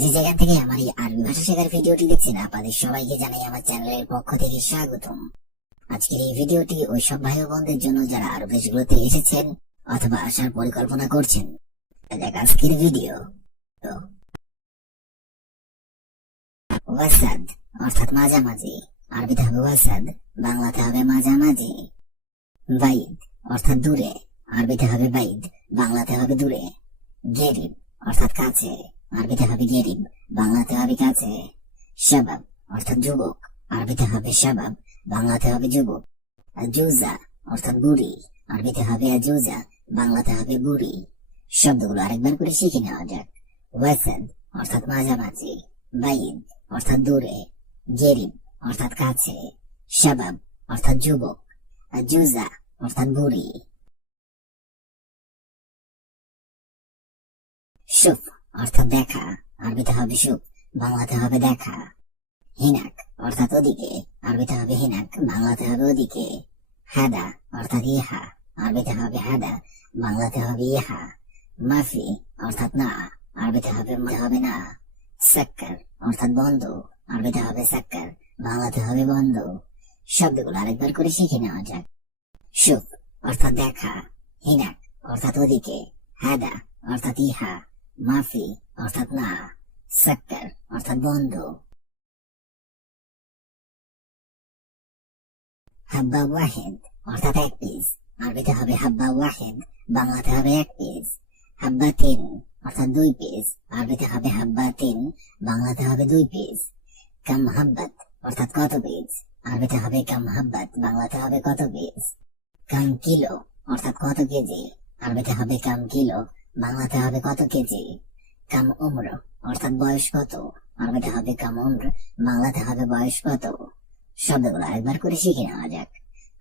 যে জায়গা থেকে আমার এই আরবি ভাষা শেখার ভিডিওটি দেখছেন, আপনাদের সবাইকে জানাই আমার চ্যানেলের পক্ষ থেকে স্বাগতম। আজকের এই ভিডিওটি ওই সব ভাই বোনদের জন্য যারা আরব দেশগুলোতে এসেছেন অথবা আসার পরিকল্পনা করছেন। আজকের ভিডিও ওয়াসাদ, অর্থাৎ মাঝামাঝি। আরবিতে হবে ওয়াসাদ, বাংলাতে হবে মাঝামাঝি। বাইদ, অর্থাৎ দূরে। আরবিতে হবে বাইদ, বাংলাতে হবে দূরে। গেরিব, অর্থাৎ কাছে। আরবিতে হবে গেরিব, বাংলাতে হবে কাছে, শাবাব, অর্থাৎ যুবক। আরবিতে হবে শাবাব, বাংলাতে হবে যুবক। জুজা অর্থাৎ বুড়ি। আরবিতে হবে জুজা বাংলাতে হবে বুড়ি। শব্দগুলো আরেকবার করে শিখে নেওয়া যাক। ওয়াসাদ, অর্থাৎ মাঝামাঝি। বাইদ, অর্থাৎ দূরে। গেরিব, অর্থাৎ কাছে। শাবাব, অর্থাৎ যুবক। জুজা অর্থাৎ বুড়ি। সুফ অর্থাৎ দেখা আরবিতে হবে সুফ বাংলাতে হবে দেখা। হিনাক, অর্থাৎ ওদিকে, আরবিতে হবে হিনাক, বাংলাতে হবে ওদিকে। হাদা, অর্থাৎ ইহা, আরবিতে হবে হাদা, বাংলাতে হবে ইহা। মাফি, অর্থাৎ না, আরবিতে হবে হবে না। সাক্কার, অর্থাৎ বন্ধ, আরবিতে হবে সাক্কার, বাংলাতে হবে বন্ধ। শব্দগুলো আরেকবার করে শিখে নেওয়া যাক। সুখ, অর্থাৎ দেখা। হিনাক, অর্থাৎ ওদিকে। হাদা, অর্থাৎ ইহা। মাফি, অর্থাৎ না সাক্কার অর্থাৎ বন্ধু। হাব্বা ওয়াহেদ, অর্থাৎ এক পিস। আরবিতে হবে হাব্বা ওয়াহেদ, বাংলাতে হবে এক পিস। হাব্বা তিন, অর্থাৎ দুই পিস। আরবিতে হবে হাব্বা তিন, বাংলাতে হবে দুই পিস। কাম হাব্বাত, অর্থাৎ কত পিস? আরবিতে হবে কাম হাব্বাত, বাংলাতে হবে কত পিস? কাম কিলো, অর্থাৎ কত কেজি? আরবিতে হবে কাম কিলো বাংলাতে হবে কত কেজি? কাম উম্র, অর্থাৎ বয়স কত? আরবিতে হবে কাম উম্র, বাংলাতে হবে বয়স কত? শব্দগুলো আরেকবার করে শিখে নেওয়া যাক।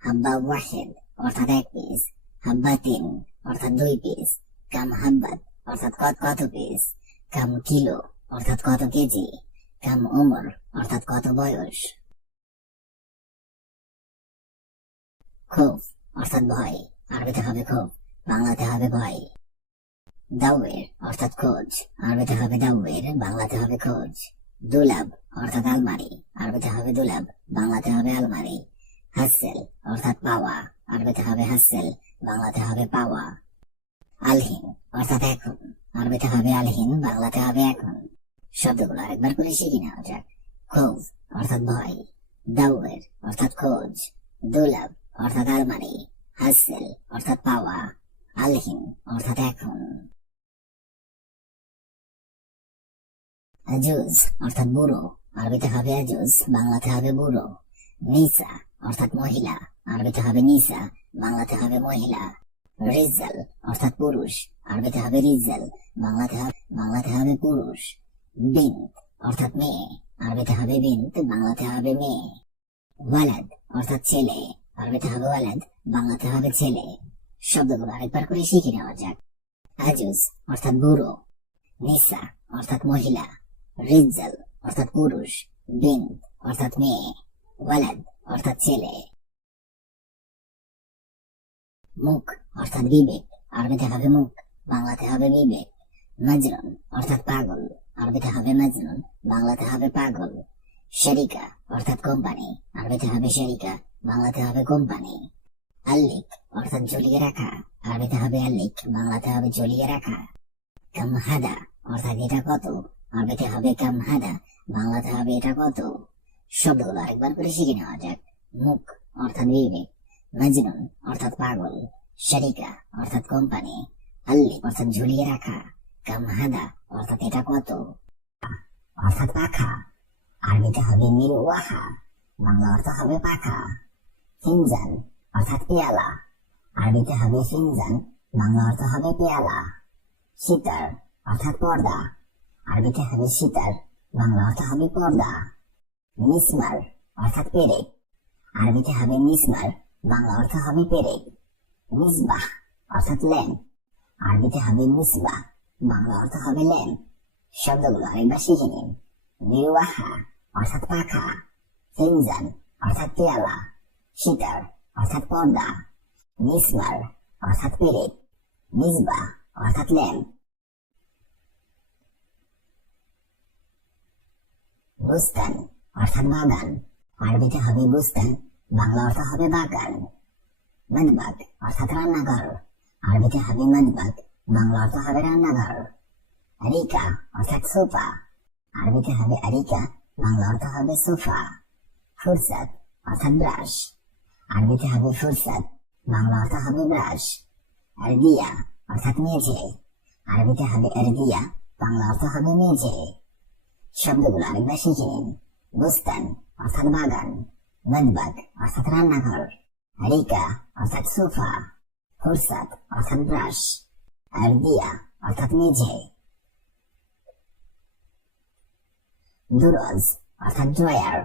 হাব্বা ওয়াহেদ, অর্থাৎ এক পিস। হাব্বা তিন, অর্থাৎ দুই পিস। কাম হাব্বাত, অর্থাৎ কত কত পিস? কাম কিলো, অর্থাৎ কত কেজি? কাম উমর, অর্থাৎ কত বয়স? খুব অর্থাৎ ভয়। আরবিতে হবে খুব বাংলাতে হবে ভয়। দাউয়ের অর্থাৎ খোঁজ। আরবিতে হবে দাউয়ের বাংলাতে হবে খোঁজ। দুলাব, অর্থাৎ আলমারি। আরবিতে হবে দুলাব, বাংলাতে হবে আলমারি। হাসেল, অর্থাৎ পাওয়া। আরবিতে হবে হাসেল, বাংলাতে হবে পাওয়া। আলহিন, অর্থাৎ এখন। আরবিতে হবে আলহিন, বাংলাতে হবে এখন। শব্দগুলো আরেকবার করে শিখে নেওয়া যাক। খোঁজ, অর্থাৎ ভয়। দাউয়ের অর্থাৎ খোঁজ। দুলাব, অর্থাৎ আলমারি। হাসেল, অর্থাৎ পাওয়া। আলহিন, অর্থাৎ এখন। আজুজ, অর্থাৎ বুড়ো। আরবিতে হবে আজুজ, বাংলাতে হবে বুড়ো। নিসা, অর্থাৎ মহিলা। আরবিতে হবে নিসা, বাংলাতে হবে মহিলা। রিজাল অর্থাৎ পুরুষ। আরবিতে হবে রিজাল বাংলাতে হবে বাংলাতে হবে পুরুষ। বিন্ত অর্থাৎ মেয়ে। আরবিতে হবে বিন্ত বাংলাতে হবে মেয়ে। ওয়ালাদ, অর্থাৎ ছেলে। আরবিতে হবে ওয়ালাদ, বাংলাতে হবে ছেলে। শব্দগুলো আরেকবার করে শিখে নেওয়া যাক। আজুজ, অর্থাৎ বুড়ো। নিসা, অর্থাৎ মহিলা। রিজাল অর্থাৎ পুরুষ বিন্ত অর্থাৎ মেয়ে, ওয়ালাদ, অর্থাৎ ছেলে। মুখ, অর্থাৎ বিবেক, আরবিতে হবে মুখ, বাংলাতে হবে বিবেক। মাজরুন, অর্থাৎ পাগল, আরবিতে হবে মাজরুন, বাংলাতে হবে পাগল। শরিকা, অর্থাৎ কোম্পানি, আরবিতে হবে শরিকা, বাংলাতে হবে কোম্পানি। আল্লিক, অর্থাৎ ঝুলিয়ে রাখা, আরবিতে হবে আল্লিক, বাংলাতে হবে ঝুলিয়ে রাখা। কামহাদা, অর্থাৎ এটা কত? আরবিতে হবে কামহাদা বাংলাতে হবে এটা কত? শব্দগুলো আরেকবার করে শিখে নেওয়া যাক। মুখ অর্থাৎ বিবেক মাজনুন অর্থাৎ পাগল শরিকা অর্থাৎ কোম্পানি, আল্লি অর্থাৎ ঝুলিয়ে রাখা কামহাদা অর্থাৎ এটা কত? অর্থাৎ পাখা, আরবিতে হবে মিরওয়াহা বাংলা অর্থ হবে পাখা। ফিনজান অর্থাৎ পেয়ালা, আরবিতে হবে ফিনজান বাংলা অর্থ হবে পেয়ালা। সিতার অর্থাৎ পর্দা আরবিতে হবে সিতার বাংলা অর্থ হবে পর্দা। মিসমার অর্থাৎ পেরেক। আরবিতে হবে মিসমার বাংলা অর্থ হবে পেরেক। মিসবাহ অর্থাৎ ল্যাম্প আরবিতে হবে মিসবাহ বাংলা অর্থ হবে ল্যাম্প শব্দগুলো আরেকবার শিখে নিন। মিরওয়াহা অর্থাৎ পাখা। ফিনজান অর্থাৎ পেয়ালা। সিতার অর্থাৎ পর্দা। মিসমার অর্থাৎ পেরেক। মিসবাহ অর্থাৎ ল্যাম্প বুস্তান অর্থাৎ বাগান। আরবিতে হবে বুস্তান বাংলা অর্থ হবে বাগান। মদবাগ অর্থাৎ রান্নাঘর। আরবিতে হবে মদবাগ বাংলা অর্থ হবে রান্নাঘর। আরিকা অর্থাৎ সোফা। আরবিতে হবে আরিকা বাংলা অর্থ হবে সোফা। ফুরসাত, অর্থাৎ ব্রাশ। আরবিতে হবে ফুরসাত, বাংলা অর্থ হবে ব্রাশ। আরদিয়া অর্থাৎ মেঝে। আরবিতে হবে আরদিয়া বাংলা অর্থ হবে মেঝে। শব্দগুলো শিখে নিন বুস্তান অর্থাৎ বাগান মদবাগ অর্থাৎ রান্নাঘর, রিকা অর্থাৎ সোফা, ফুরসাত অর্থাৎ ব্রাশ আরদিয়া অর্থাৎ মেঝে। দুরজ অর্থাৎ ড্রয়ার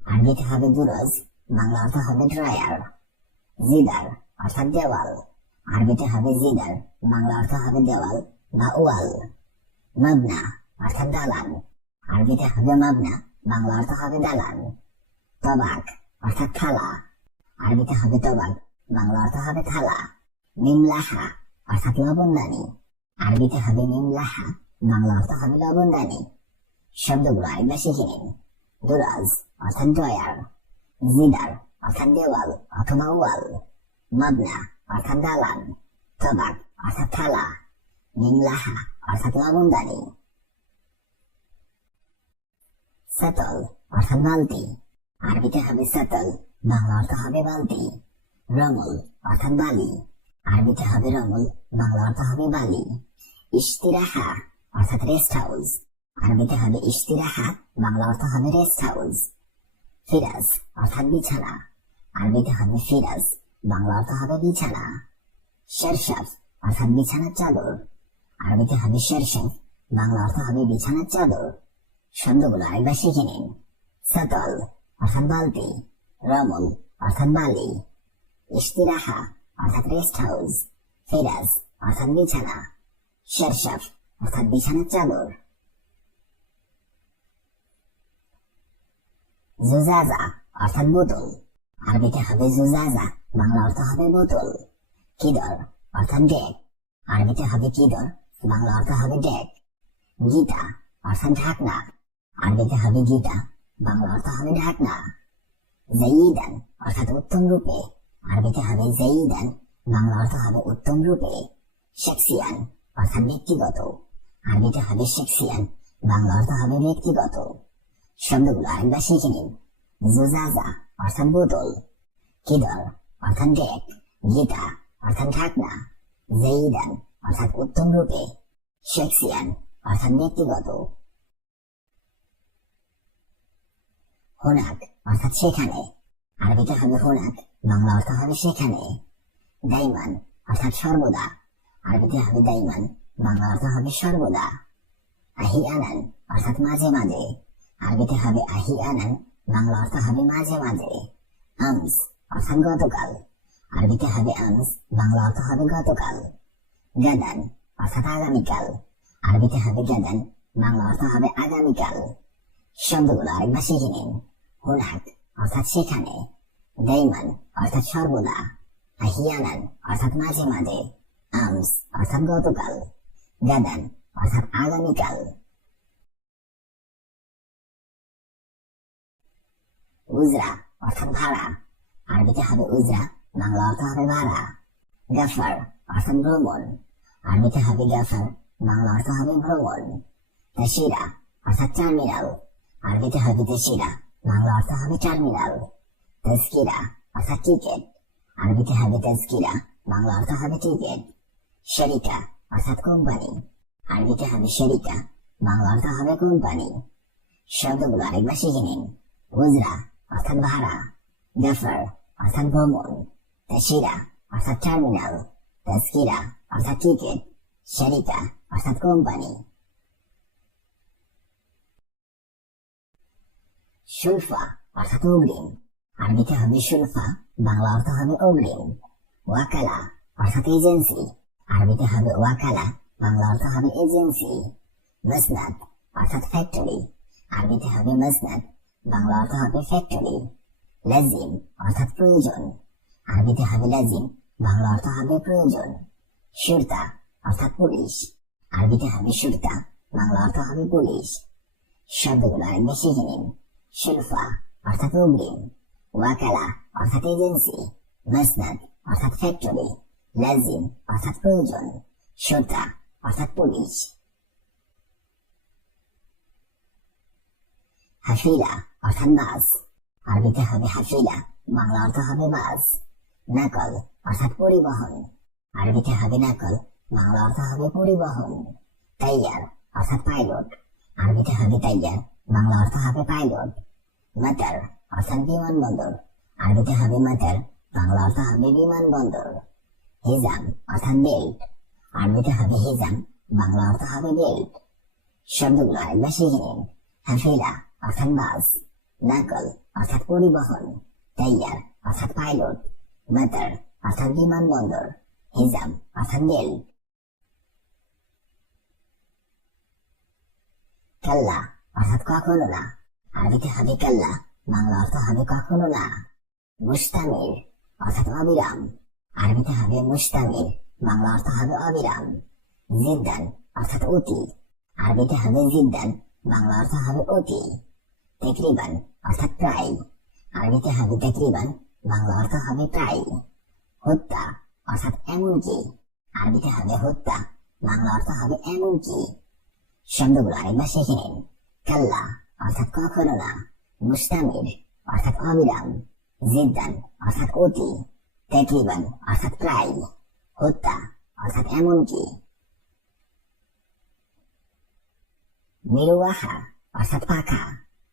আরবিতে হবে দুরজ, বাংলা অর্থ হবে ড্রয়ার। জিদার অর্থাৎ দেওয়াল আরবিতে হবে জিদার, বাংলা অর্থ হবে দেওয়াল বা ওয়াল। মবনা অর্থাৎ দালান আরবিতে হবে মাবনা বাংলা অর্থ হবে দালান তবাক অর্থাৎ থালা। আরবিতে হবে তবাক, বাংলা অর্থ হবে থালা। মিমলাহা অর্থাৎ লবণদানি। আরবিতে হবে মিমলাহা বাংলা অর্থ হবে লবণদানি। শব্দগুলো আরেকবার শিখে নিন। দুরাজ অর্থাৎ ডয়ার, জিদার অর্থাৎ দেওয়াল অথবা ওয়াল মাবনা অর্থাৎ দালান, তবাক অর্থাৎ থালা মিমলাহা অর্থাৎ লবণদানি। সাতল অর্থাৎ বালতি আরবিতে হবে সাতল বাংলা অর্থ হবে বালতি রমল অর্থাৎ বালি। আরবিতে হবে রমল বাংলা অর্থ হবে বালি। ইস্তিরাহা অর্থাৎ রেস্ট হাউস আরবিতে হবে ইস্তিরাহা বাংলা অর্থ হবে রেস্ট হাউস ফিরাজ, অর্থাৎ বিছানা। আরবিতে হবে ফিরাজ, বাংলা অর্থ হবে বিছানা। শেরশাফ অর্থাৎ বিছানার চাদর। আরবিতে হবে শেরশাফ বাংলা অর্থ হবে বিছানার চাদর। আরেকবার শিখে নিন অর্থাৎ বালতি রমল অর্থাৎ বালি ইস্তিরাহা, অর্থাৎ রেস্ট হাউস, ফিরাজ, অর্থাৎ বিছানা শেরশাফ অর্থাৎ বিছানার চাদর। জুজাজা, অর্থাৎ বোতল। আরবিতে হবে জুজাজা, বাংলা অর্থ হবে বোতল। কিদর, অর্থাৎ ডেক। আরবিতে হবে কিদর, বাংলা অর্থ হবে ডেক। গীতা, অর্থাৎ ঢাকনা। আরবিতে হবে গীতা বাংলা অর্থ হবে ঢাকনা জাইদান অর্থাৎ উত্তম রূপে। আরবিতে হবে জাইদান বাংলা অর্থ হবে উত্তম রূপে। শেক্সিয়ান, অর্থাৎ ব্যক্তিগত। আরবিতে হবে শেক্সিয়ান বাংলা অর্থ হবে ব্যক্তিগত। শব্দগুলো আরেকবার শিখে নিন। জুজাজা অর্থাৎ বোতল। কিদর অর্থাৎ ডেক। গীতা, অর্থাৎ ঢাকনা। জেইদান অর্থাৎ উত্তম রূপে। শেক্সিয়ান, অর্থাৎ ব্যক্তিগত। হোনাক অর্থাৎ সেখানে। আরবিতে হবে হোনাক বাংলা অর্থ হবে সেখানে। দাইমান, অর্থাৎ সর্বদা। আরবিতে হবে দাইমান, বাংলা অর্থ হবে সর্বদা। আহি আনান, অর্থাৎ মাঝে মাঝে। আরবিতে হবে আহি আনান, বাংলা অর্থ হবে মাঝে মাঝে। আমস, অর্থাৎ গতকাল। আরবিতে হবে আমস, বাংলা অর্থ হবে গতকাল। গাদান, অর্থাৎ আগামীকাল। আরবিতে হবে গাদান, বাংলা অর্থ হবে আগামীকাল। শব্দগুলো আরেকবার শিখে নিন। হুনাক অর্থাৎ সেখানে দাইমান অর্থাৎ সর্বদা, আহিয়ানান, অর্থাৎ মাঝে মাঝে, আমস, অর্থাৎ গতকাল, গাদান, অর্থাৎ আগামীকাল। উজরা, অর্থাৎ ভাড়া, আরবিতে হবে উজরা, বাংলা অর্থ হবে ভাড়া। গাফার, অর্থাৎ ভ্রমণ, আরবিতে হবে গাফার, বাংলা অর্থ হবে ভ্রমণ। তাসিরা, অর্থাৎ টার্মিনাল, আরবিতে হবে তাসিরা। বাংলা অর্থ হবে টার্মিনাল তাজকিরা অর্থাৎ টিকেট আরবিতে হবে তাজকিরা বাংলা অর্থ হবে টিকেট শরিকা অর্থাৎ কোম্পানি আরবিতে হবে শরিকা বাংলা অর্থ হবে কোম্পানি শব্দগুলো আরেকবার শিখে নিন উজরা অর্থাৎ ভাড়া গাফার অর্থাৎ ভ্রমণ তাসিরা অর্থাৎ টার্মিনাল তাজকিরা অর্থাৎ টিকেট শরিকা অর্থাৎ কোম্পানি শুলফা অর্থাৎ অগ্রিম আরবিতে হবে শুলফা বাংলা অর্থ হবে অগ্রিম ওয়াকালা, অর্থাৎ এজেন্সি। আরবিতে হবে ওয়াকালা, বাংলা অর্থ হবে এজেন্সি। মসনাদ, অর্থাৎ ফ্যাক্টরি। আরবিতে হবে মসনাদ, বাংলা অর্থ হবে ফ্যাক্টরি। লাজিম, অর্থাৎ প্রয়োজন। আরবিতে হবে লাজিম, বাংলা অর্থ হবে প্রয়োজন। সুরতা, অর্থাৎ পুলিশ। আরবিতে হবে সুরতা, বাংলা অর্থ হবে পুলিশ। শব্দগুলো আরেকবার শিখে নিন শুলফা অর্থাৎ অগ্রিম ওয়াকালা অর্থাৎ এজেন্সি অর্থাৎ ফ্যাক্টরি, লাজিম অর্থাৎ প্রয়োজন শ্রোতা অর্থাৎ পুলিশ। হাফিলা অর্থাৎ আরবিতে হবে হাফিলা, বাংলা অর্থ হবে বাস নাকল অর্থাৎ পরিবহন, আরবিতে হবে নাকল, বাংলা অর্থ হবে পরিবহন। তাইয়ার অর্থাৎ পাইলট, আরবিতে হবে তাইয়ার বাংলা অর্থ হবে পাইলট মাতার অর্থাৎ বিমানবন্দর আরবিতে হবে মাতার বাংলা অর্থ হবে বিমানবন্দর হিজাম অর্থাৎ বেল্ট। আরবিতে হবে হিজাম বাংলা অর্থ হবে বেল্ট। শব্দগুলো আরেকবার শিখে নিন। হাফিলা অর্থাৎ বাস। নাকল, অর্থাৎ পরিবহন। তাইয়ার অর্থাৎ পাইলট। মাতার অর্থাৎ বিমানবন্দর হিজাম অর্থাৎ বেল্ট। কাল্লা অর্থাৎ কখনো না। আরবিতে হবে কাল্লা বাংলা অর্থ হবে কখনো না। মুস্তামির অর্থাৎ অবিরাম। আরবিতে হবে মুস্তামির বাংলা অর্থ হবে অবিরাম। জিদ্দান, অর্থাৎ অতি। আরবিতে হবে জিদ্দান, বাংলা অর্থ হবে অতি। তেকরিবান, অর্থাৎ প্রায়। আরবিতে হবে তেকরিবান, বাংলা অর্থ হবে প্রায়। হত্যা, অর্থাৎ এমনকি। আরবিতে হবে হত্যা, বাংলা অর্থ হবে এমনকি। শব্দগুলো আরেকবার শিখে নিন। কাল্লা অর্থাৎ কখনো না মুস্তামির অর্থাৎ অবিরাম জিদ্দান অর্থাৎ অতি তেকরিবান অর্থাৎ প্রায় হত্যা অর্থাৎ এমনকি মিরুয়াহা অর্থাৎ পাখা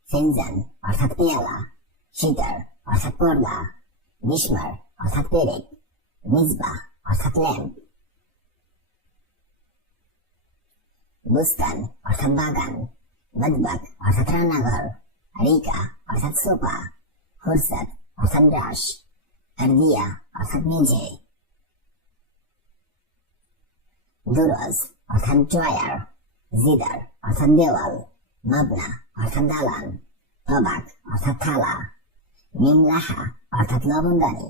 ফিনজান অর্থাৎ পেয়ালা শীতার অর্থাৎ পর্দা মিসমার অর্থাৎ পেরেক মিজবা অর্থাৎ ল্যাম্প বুস্তান অর্থাৎ বাগান মদবাক অর্থাৎ রান্নাঘর রিকা অর্থাৎ সোফা ফুরসাত অর্থাৎ ব্রাশ আরদিয়া অর্থাৎ মেঝে দুরজ অর্থাৎ ড্রয়ার জিদার অর্থাৎ দেওয়াল মাবনা অর্থাৎ দালান তবাক অর্থাৎ থালা মিমলাহা অর্থাৎ লবণদানি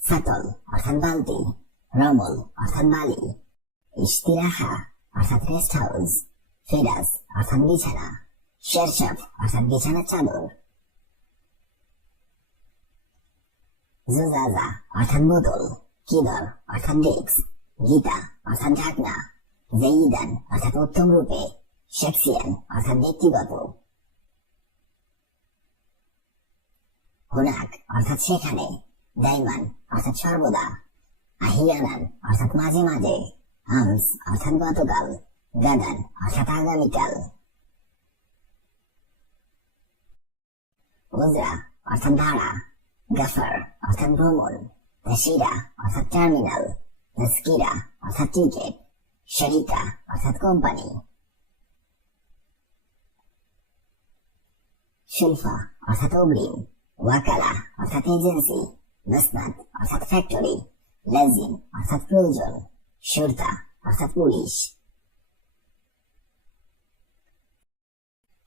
সাতল অর্থাৎ বালতি রমল অর্থাৎ বালি অর্থাৎ রেস্ট হাউস অর্থাৎ বিছানা শেরশাফ অর্থাৎ বিছানার চাদর। জুজাজা অর্থাৎ বোতল কিদর অর্থাৎ ডেস্ক গীতা অর্থাৎ ঢাকনা, জয়ীদান অর্থাৎ উত্তম রূপে শেক্সিয়ান অর্থাৎ ব্যক্তিগত। হুনাক অর্থাৎ সেখানে দাইমান অর্থাৎ সর্বদা, আহিয়ানান অর্থাৎ মাঝে মাঝে। হামস অর্থাৎ গতকাল গাদান অর্থাৎ আগামীকাল উজরা অর্থাৎ ভাড়া গাফার অর্থাৎ ভ্রমণ তাসিরা অর্থাৎ টার্মিনাল তাস্কিরা অর্থাৎ টিকিট শরিকা অর্থাৎ কোম্পানি শুলফা অর্থাৎ অগ্রিম ওয়াকালা অর্থাৎ এজেন্সি মাসনাদ অর্থাৎ ফ্যাক্টরি লাজিম অর্থাৎ প্রয়োজন সুরতা অর্থাৎ পুলিশ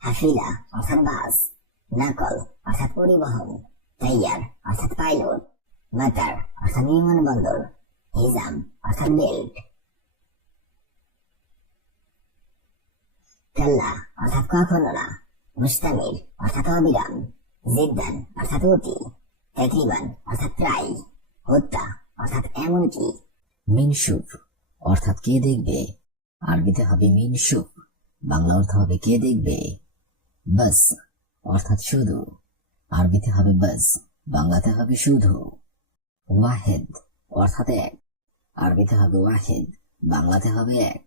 হাফিলা, অর্থাৎ বাস। নাকল, অর্থাৎ পরিবহন। তাইয়ার, অর্থাৎ পাইলট। মাতার অর্থাৎ বিমানবন্দর। হিজাম, অর্থাৎ বেল্ট। কাল্লা, অর্থাৎ কখনো না মুস্তামির অর্থাৎ অবিরাম। জিদ্দান, অর্থাৎ অতি। তাকরিবান অর্থাৎ প্রায়। হত্যা, অর্থাৎ এমনকি মিনসুফ অর্থাৎ কে দেখবে? আরবিতে হবে মিনসুফ বাংলা অর্থ হবে কে দেখবে? বাস, অর্থাৎ শুধু। আরবিতে হবে বাস, বাংলাতে হবে শুধু। ওয়াহেদ, অর্থাৎ এক। আরবিতে হবে ওয়াহেদ, বাংলাতে হবে এক।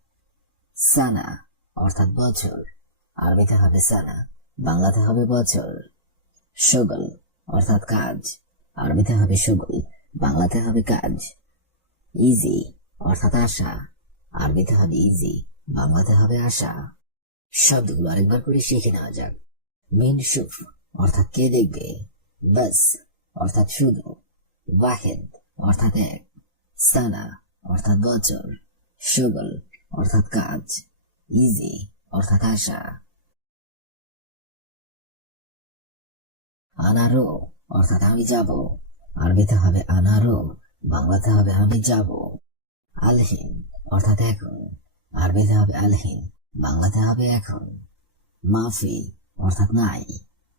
সানা, অর্থাৎ বছর। আরবিতে হবে সানা, বাংলাতে হবে বছর। সুগল, অর্থাৎ কাজ। আরবিতে হবে সুগল, বাংলাতে হবে কাজ। ইজি অর্থাৎ আশা। আরবিতে হবে ইজি বাংলাতে হবে আশা। শব্দগুলো আরেকবার করে শিখে নেওয়া যাক। মেন সুফ অর্থাৎ কে দেখবে? বাস অর্থাৎ শুধু। ওয়াহেদ অর্থাৎ এক। সানা অর্থাৎ বছর। সুগল অর্থাৎ কাজ। ইজি অর্থাৎ আশা। আনারো অর্থাৎ আমি যাব। আরবিতে হবে আনারো বাংলাতে হবে আমি যাব। আলহিম অর্থাৎ এখন। আরবিতে হবে আলহিন, বাংলাতে হবে এখন। মাফি, অর্থাৎ নাই।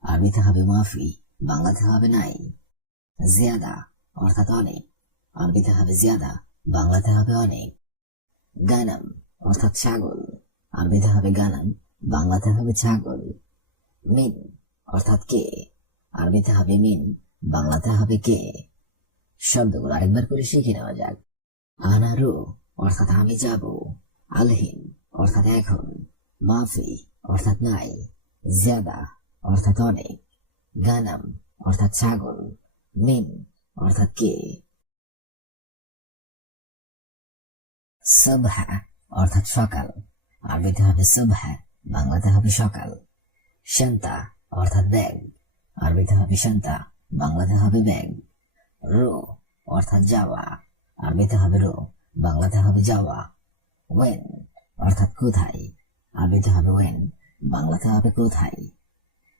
আরবিতে হবে মাফি, বাংলাতে হবে নাই। জিয়াদা, অর্থাৎ অনেক। আরবিতে হবে জিয়াদা, বাংলাতে হবে অনেক। গানাম, অর্থাৎ ছাগল। আরবিতে হবে গানাম, বাংলাতে হবে ছাগল। মিন, অর্থাৎ কে? আরবিতে হবে মিন, বাংলাতে হবে কে? শব্দগুলো আরেকবার করে শিখে নেওয়া যাক। আনারু, অর্থাৎ আমি যাব। আলহিন, অর্থাৎ এখন। মাফি, অর্থাৎ নাই। অর্থাৎ অনেক। গানাম, অর্থাৎ ছাগল। মিন অর্থাৎ কে? সবহা, অর্থাৎ সকাল। আরবিতে হবে সবহা, বাংলাতে হবে সকাল। শান্তা, অর্থাৎ ব্যাগ। আরবিতে হবে শান্তা, বাংলাতে হবে ব্যাগ। রো, অর্থাৎ যাওয়া। আরবিতে হবে রো, বাংলাতে হবে যাওয়া। ওয়েন অর্থাৎ কোথায়? আরবিতে হবে ওয়েন বাংলাতে হবে কোথায়?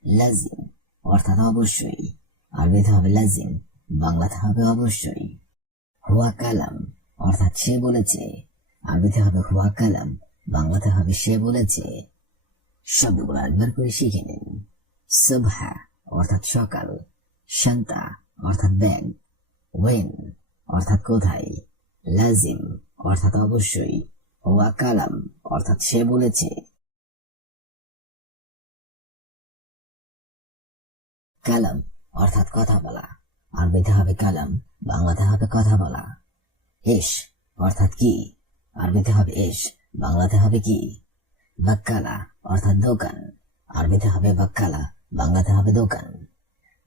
লাজিম অর্থাৎ অবশ্যই। আরবিতে হবে লাজিম বাংলাতে হবে অবশ্যই। হুয়া কালাম অর্থাৎ সে বলেছে। আরবিতে হবে হুয়া কালাম বাংলাতে হবে সে বলেছে। শব্দগুলো একবার করে শিখে নিন। সুবহা অর্থাৎ সকাল। শান্তা অর্থাৎ ব্যাগ ওয়েন অর্থাৎ কোথায়? লাজিম অর্থাৎ অবশ্যই। ওয়া কালাম অর্থাৎ সে বলেছে। কালাম অর্থাৎ কথা বলা। আরবিতে হবে কালাম, বাংলাতে হবে কথা বলা। এস অর্থাৎ কি? আরবিতে হবে এস বাংলাতে হবে কি? বাক্কালা অর্থাৎ দোকান। আরবিতে হবে বাক্কালা, বাংলাতে হবে দোকান।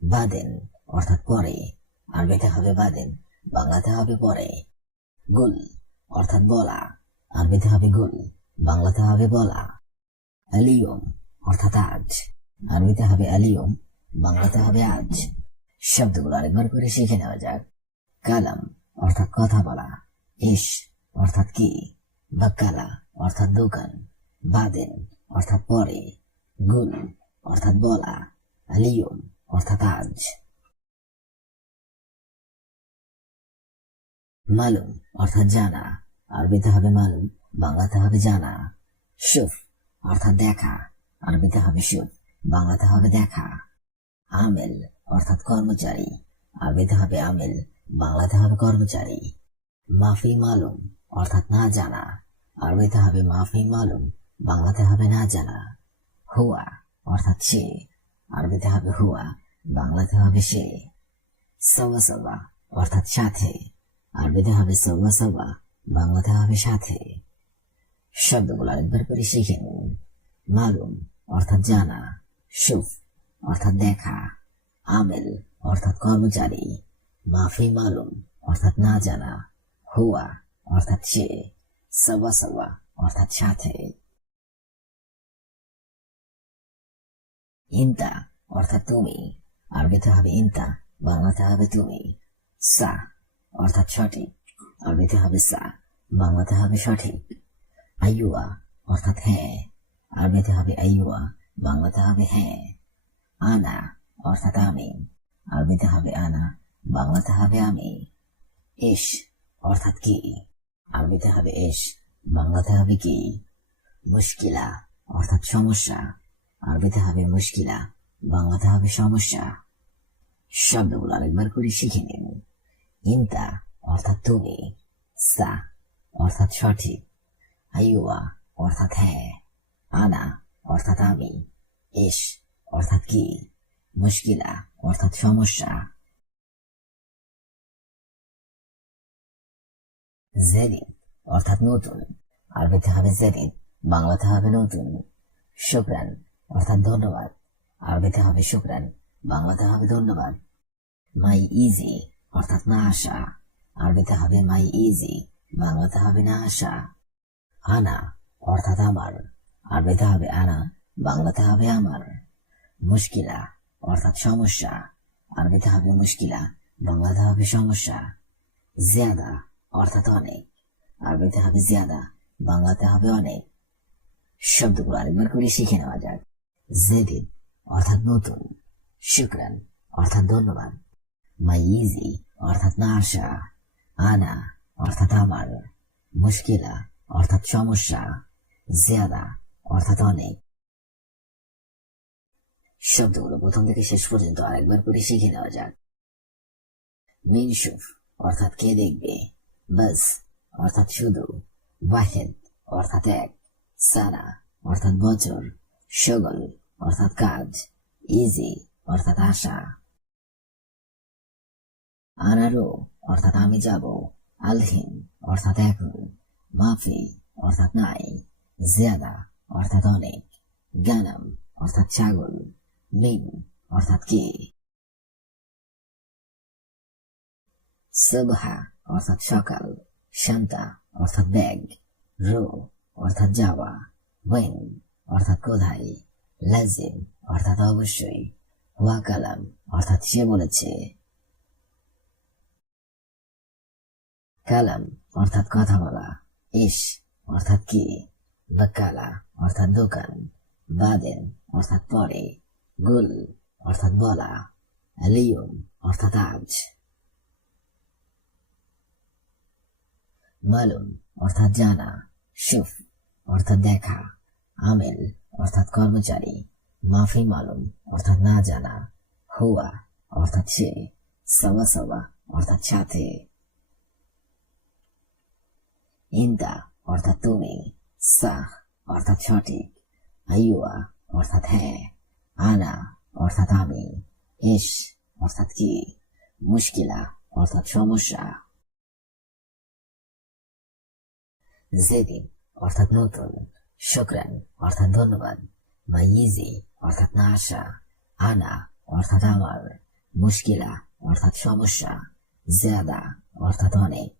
বাদেন অর্থাৎ পরে। আরবিতে হবে বাদেন, বাংলাতে হবে পরে। গুল, অর্থাৎ বলা। আরবিতে হবে গুল, বাংলাতে হবে বলা। আলিয়ম অর্থাৎ আজ। আরবিতে হবে আলিয়ম বাংলাতে হবে আজ। শব্দগুলো আরেকবার করে শিখে নেওয়া যাক। কালাম, অর্থাৎ কথা বলা। ইস, অর্থাৎ কি? বাক্কালা, অর্থাৎ দোকান। বাদেন, অর্থাৎ পরে। গুল, অর্থাৎ বলা। আলিয়ম অর্থাৎ আজ। মালুম, অর্থাৎ জানা। আরবিতে হবে মালুম, বাংলাতে হবে জানা। সুফ অর্থাৎ দেখা। আরবিতে হবে সুফ বাংলাতে হবে দেখা। আমেল, অর্থাৎ কর্মচারী। আরবিতে হবে আমেল, বাংলাতে হবে কর্মচারী। মাফি মালুম, অর্থাৎ না জানা। আরবিতে হবে মাফি মালুম, বাংলাতে হবে না জানা। হুয়া, অর্থাৎ সে। আরবিতে হবে হুয়া, বাংলাতে হবে সে। সবা সবা অর্থাৎ সাথে। আরবিতে হবে সবা সবা বাংলাতে হবে সাথে। শব্দগুলো আরেকবার করে শিখে নিন। মালুম, অর্থাৎ জানা। সুফ, অর্থাৎ দেখা। আমেল, অর্থাৎ কর্মচারী। মাফি, মালুম, অর্থাৎ না জানা। হুয়া, অর্থাৎ সে। সবা সবা অর্থাৎ সাথে। ইন্তা, অর্থাৎ তুমি। আরবিতে হবে ইন্তা, বাংলাতে হবে তুমি। সা অর্থাৎ সঠিক। আরবিতে হবে সা, বাংলাতে হবে সঠিক। আইয়ুয়া, অর্থাৎ হ্যাঁ। আরবিতে হবে আইয়ুয়া, বাংলাতে হবে হ্যাঁ। আনা, অর্থাৎ আমি আরবিতে হবে আনা, বাংলাতে হবে আমি ইস অর্থাৎ কি? আরবিতে হবে এস বাংলাতে হবে কি? মুশকিলা, অর্থাৎ সমস্যা। আরবিতে হবে মুশকিলা, বাংলাতে হবে সমস্যা। শব্দগুলো আরেকবার করে শিখে নিন। ইন্তা অর্থাৎ তুমি। সা, অর্থাৎ সঠিক। আইয়ুয়া অর্থাৎ হ্যাঁ। আনা, অর্থাৎ আমি। এস অর্থাৎ কি? মুশকিলা, অর্থাৎ সমস্যা। জেরিদ অর্থাৎ নতুন। আরবিতে হবে জেরিদ বাংলাতে হবে নতুন। শুক্রান, অর্থাৎ ধন্যবাদ। আরবিতে হবে শুক্রান, বাংলাতে হবে ধন্যবাদ। মাই ইজি অর্থাৎ না আসা। আরবিতে হবে মাই ইজি বাংলাতে হবে না আসা। আনা অর্থাৎ আমার। আরবিতে হবে আনা, বাংলাতে হবে আমার। মুশকিলা অর্থাৎ সমস্যা। আরবিতে হবে মুশকিলা, বাংলাতে হবে সমস্যা। জিয়াদা অর্থাৎ অনেক। আরবিতে হবে জিয়াদা, বাংলাতে হবে অনেক। শব্দগুলো আরেকবার করে শিখে নেওয়া যাক। জেদিদ অর্থাৎ নতুন। শুক্রান অর্থাৎ ধন্যবাদ। মাই ইজি অর্থাৎ না আসা আনা, অর্থাৎ আমার, মুশকিলা, অর্থাৎ সমস্যা, জিয়াদা, অর্থাৎ অনেক। শব্দগুলো প্রথম থেকে শেষ পর্যন্ত আরেকবার করে শিখে নেওয়া যাক। মিনসুফ, অর্থাৎ কে দেখবে? বাস, অর্থাৎ শুধু। ওয়াহেদ, অর্থাৎ এক। সারা অর্থাৎ বছর। সগল অর্থাৎ কাজ। ইজি, অর্থাৎ আশা। আনারো অর্থাৎ আমি যাব। আলহিন অর্থাৎ এখন মাফি, অর্থাৎ নাই। জিয়াদা, অর্থাৎ অনেক। গানাম, অর্থাৎ ছাগল। মিন অর্থাৎ কি? সুবহা, অর্থাৎ সকাল। শান্তা, অর্থাৎ ব্যাগ। রো, অর্থাৎ যাওয়া। ওয়েন, অর্থাৎ কোথায়? লাজিম, অর্থাৎ অবশ্যই। ওয়াকালাম, অর্থাৎ সে বলেছে। কালাম, অর্থাৎ কথা বলা। ইস অর্থাৎ কি? বাকালা অর্থাৎ দোকান। বাদেন, অর্থাৎ পরে। গুল, অর্থাৎ বলা। আলিয়ম অর্থাৎ আজ। মালুম, অর্থাৎ জানা। শুফ অর্থাৎ দেখা। আমেল, অর্থাৎ কর্মচারী। মাফি মালুম, অর্থাৎ না জানা। হুয়া, অর্থাৎ সে। সবা সবা অর্থাৎ সাথে। ইন্দা অর্থাৎ তুমি, সাহ, অর্থাৎ সঠিক, আইয়ুয়া, অর্থাৎ হ্যাঁ আনা, অর্থাৎ আমি ইস অর্থাৎ কি, মুশকিলা, অর্থাৎ সমস্যা। জেদিন, অর্থাৎ নতুন, শুক্রান, অর্থাৎ ধন্যবাদ মাইজি অর্থাৎ না আসা আনা, অর্থাৎ আমার, মুশকিলা, অর্থাৎ সমস্যা, জিয়াদা, অর্থাৎ অনেক।